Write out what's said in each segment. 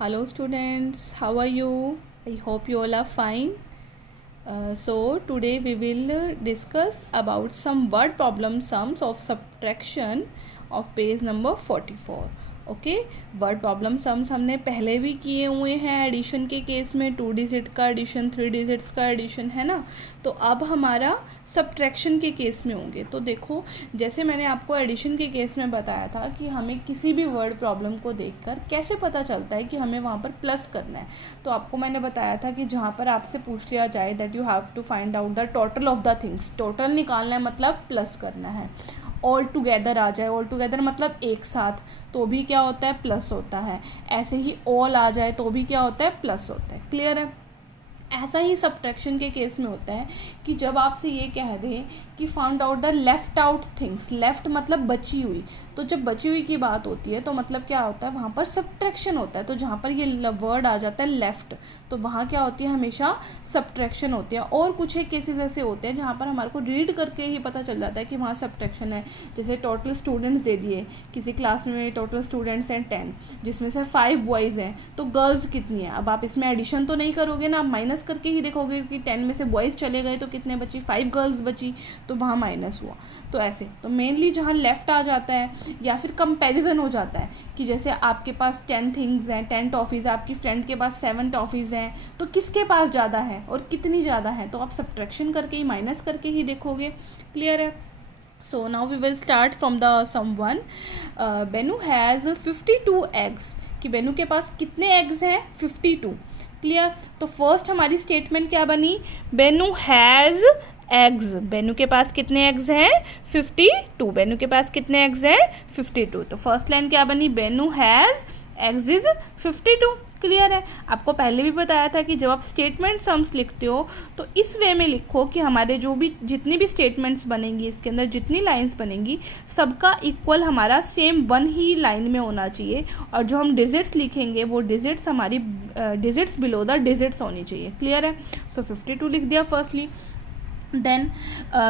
Hello students, how are you? I hope you all are fine. So today we will discuss about some word problem sums of subtraction of page number 44. Okay, word problem sums हमने पहले भी किए हुए हैं addition के case में, 2 digit का addition, 3 digits का एडिशन, है ना। तो अब हमारा सब्ट्रैक्शन के केस में होंगे। तो देखो, जैसे मैंने आपको एडिशन के केस में बताया था कि हमें किसी भी वर्ड प्रॉब्लम को देखकर कैसे पता चलता है कि हमें वहाँ पर प्लस करना है। तो आपको मैंने बताया था कि जहाँ पर आपसे पूछ लिया जाए that you have to find out the total of the things, total निकालना है मतलब प्लस करना है। ऑल टुगेदर आ जाए, ऑल टुगेदर मतलब एक साथ, तो भी क्या होता है, प्लस होता है। ऐसे ही ऑल आ जाए तो भी क्या होता है, प्लस होता है। क्लियर है। ऐसा ही सब्ट्रैक्शन के केस में होता है कि जब आपसे ये कह दें कि found out the left out things, left मतलब बची हुई, तो जब बची हुई की बात होती है तो मतलब क्या होता है, वहाँ पर सब्ट्रैक्शन होता है। तो जहाँ पर ये वर्ड आ जाता है लेफ्ट, तो वहाँ क्या होती है, हमेशा सब्ट्रैक्शन होती है। और कुछ एक केसेस ऐसे होते हैं जहाँ पर हमारे को रीड करके ही पता चल जाता है कि वहाँ सब्ट्रैक्शन है। जैसे टोटल स्टूडेंट्स दे दिए, किसी क्लास में टोटल स्टूडेंट्स हैं 10, जिसमें से 5 बॉयज़ हैं, तो गर्ल्स कितनी है। अब आप इसमें एडिशन तो नहीं करोगे ना, आप माइनस करके ही देखोगे कि 10 में से बॉयज़ चले गए तो कितने बची, 5 गर्ल्स बची, तो वहाँ माइनस हुआ। तो ऐसे तो मेनली जहाँ लेफ़्ट आ जाता है, या फिर कंपैरिजन हो जाता है कि जैसे आपके पास 10 थिंग्स हैं, 10 टॉफ़ीज़, आपकी फ्रेंड के पास 7 टॉफ़ीज़ हैं, तो किसके पास ज़्यादा है और कितनी ज़्यादा है, तो आप सब्ट्रैक्शन करके ही, माइनस करके ही देखोगे। क्लियर है। So now we will start from the sum 1. Benu has 52 eggs, कि बेनू के पास कितने एग्स हैं, 52। क्लियर। तो फर्स्ट हमारी स्टेटमेंट क्या बनी, बेनू हैज़ एग्स, बेनू के पास कितने एग्स हैं, 52। बेनू के पास कितने एग्स हैं, 52। तो फर्स्ट लाइन क्या बनी, Benu has eggs is 52। Clear है। आपको पहले भी बताया था कि जब आप स्टेटमेंट सम्स लिखते हो तो इस वे में लिखो कि हमारे जो भी जितनी भी स्टेटमेंट्स बनेंगी, इसके अंदर जितनी लाइंस बनेंगी, सबका इक्वल हमारा सेम वन ही लाइन में होना चाहिए। और जो हम डिजिट्स लिखेंगे वो डिजिट्स हमारी डिजिट्स बिलो द डिजिट्स होनी चाहिए। क्लियर है। सो 52 लिख दिया फर्स्टली। देन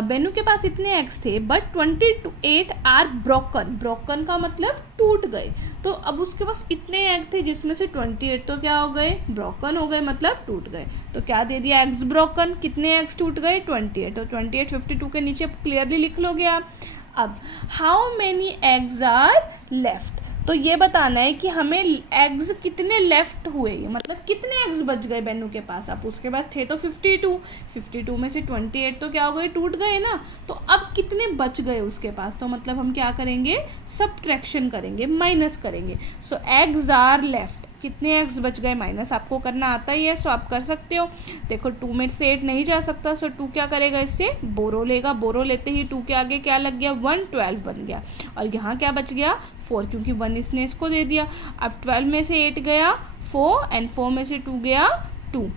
बेनू के पास इतने एग्स थे बट 28 आर ब्रोकन, ब्रोकन का मतलब टूट गए। तो अब उसके पास इतने एग थे जिसमें से 28 तो क्या हो गए, ब्रोकन हो गए, मतलब टूट गए। तो क्या दे दिया, एग्स ब्रोकन, कितने एग्स टूट गए, 28। तो 28 52 के नीचे क्लियरली लिख लोगे आप। अब how many eggs are left, तो ये बताना है कि हमें एग्स कितने लेफ्ट हुए, मतलब कितने एग्स बच गए बेनू के पास। अब उसके पास थे तो 52 में से 28 तो क्या हो गए, टूट गए ना। तो अब कितने बच गए उसके पास, तो मतलब हम क्या करेंगे, सब्ट्रैक्शन करेंगे, माइनस करेंगे। सो एग्स आर लेफ्ट, कितने एग्स बच गए, माइनस आपको करना आता ही है, सो आप कर सकते हो। देखो 2 में से 8 नहीं जा सकता, सो 2 क्या करेगा, इससे बोरो लेगा, बोरो लेते ही 2 के आगे क्या लग गया, 1, 12 बन गया। और यहाँ क्या बच गया, 4, क्योंकि 1 इसने इसको दे दिया। अब 12 में से 8 गया 4 एंड 4 में से 2 गया 2।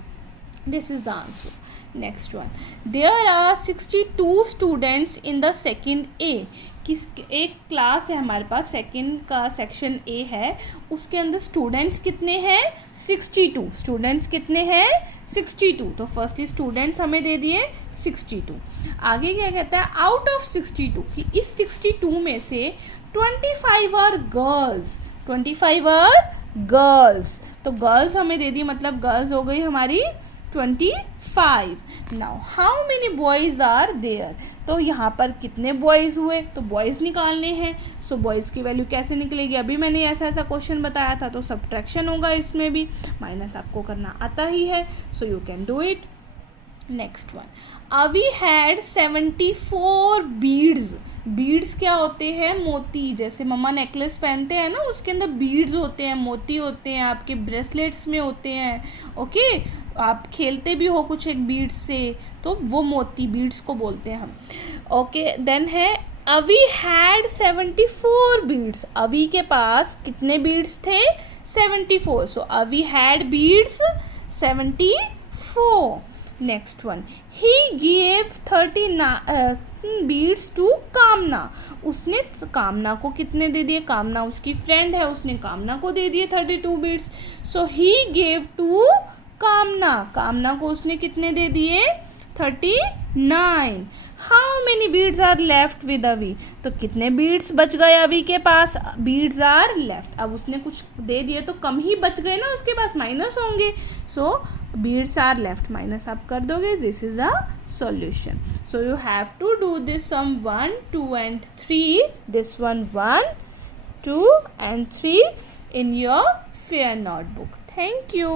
This is the answer. Next one, there are 62 students in the second A, किस एक क्लास है हमारे पास, सेकंड का सेक्शन ए है, उसके अंदर स्टूडेंट्स कितने हैं, 62। स्टूडेंट्स कितने हैं, 62। तो फर्स्टली स्टूडेंट्स हमें दे दिए 62। आगे क्या कहता है, आउट ऑफ 62, कि इस 62 में से 25 आर गर्ल्स, 25 आर गर्ल्स। तो गर्ल्स हमें दे दी, मतलब गर्ल्स हो गई हमारी 25। Now how many boys are there, तो यहाँ पर कितने बॉयज़ हुए, तो बॉयज़ निकालने हैं। सो बॉयज़ की वैल्यू कैसे निकलेगी, अभी मैंने ऐसा क्वेश्चन बताया था, तो सब्ट्रैक्शन होगा इसमें भी, माइनस आपको करना आता ही है, so you can do it. Next one, अवी हैड 74 बीड्स, बीड्स क्या होते हैं, मोती, जैसे मम्मा नेकलेस पहनते हैं ना, उसके अंदर बीड्स होते हैं, मोती होते हैं, आपके ब्रेसलेट्स में होते हैं। ओके, आप खेलते भी हो कुछ एक बीड्स से, तो वो मोती, बीड्स को बोलते हैं हम। ओके, देन है अवी हैड 74 बीड्स, अवी के पास कितने बीड्स थे, 74। So Avi had beads 74। Next one, he gave 39 beads to Kamna, उसने कामना को कितने दे दिए, कामना उसकी फ्रेंड है, उसने कामना को दे दिए 32 beads. So he gave to Kamna, Kamna को उसने कितने दे दिए, 39। How many beads are left with Avi, तो कितने बीड्स बच गए अवी के पास, बीड्स आर लेफ्ट. अब उसने कुछ दे दिए तो कम ही बच गए ना, उसके पास माइनस होंगे. So beads are left minus आप कर दोगे. This is a solution. So you have to do this sum 1, 2 and 3. This one 1, 2 and 3 in your fair notebook. Thank you.